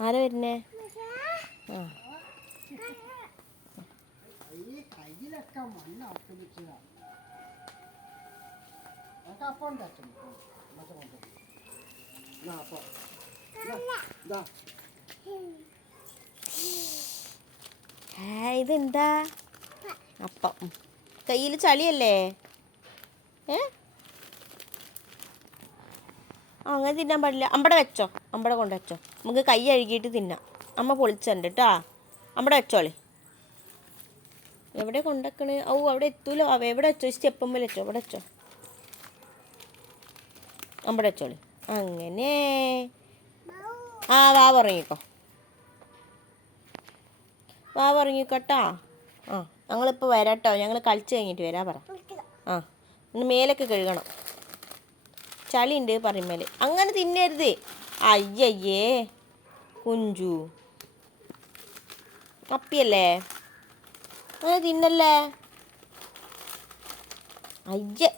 ആരാ വരുന്നേ? ആ. കയ്യിലൊക്കെ മണ്ണ് ഒട്ടുമിച്ചതാ അതൊക്കെ അപ്പം ഉണ്ട് അച്ഛൻ മറ്റേ കൊണ്ട് എന്നാ അപ്പം ഇതെന്താ? അപ്പം. കയ്യിൽ ചളിയല്ലേ? ഏ? അങ്ങനെ തിന്നാൻ പാടില്ല. അമ്പടെ വെച്ചോ. അമ്പടെ കൊണ്ട് വെച്ചോ. നമുക്ക് കൈ അഴുകിയിട്ട് തിന്നാം. അമ്മ പൊളിച്ചുണ്ട് കേട്ടോ അമ്പടെ വെച്ചോളി എവിടെ കൊണ്ടക്കണ്? ഔ അവിടെ എത്തൂലോ. അവ എവിടെ വെച്ചോ? സ്റ്റെപ്പമ്മൽ വെച്ചോ. അവിടെ വെച്ചോ. അമ്പടെ വെച്ചോളി അങ്ങനെ. ആ വാ പറഞ്ഞിക്കോ. വാ പറഞ്ഞിക്കോട്ടാ ആ ഞങ്ങളിപ്പോൾ വരാട്ടോ ഞങ്ങൾ കളിച്ച് കഴിഞ്ഞിട്ട് വരാ പറ. ആ ഇന്ന് മേലൊക്കെ കഴുകണം. ചളി ഉണ്ട് പറയുമേൽ അങ്ങനെ തിന്നരുത്. അയ്യയ്യേ. കുഞ്ചു. അപ്പിയല്ലേ അങ്ങനെ തിന്നല്ലേ? അയ്യ.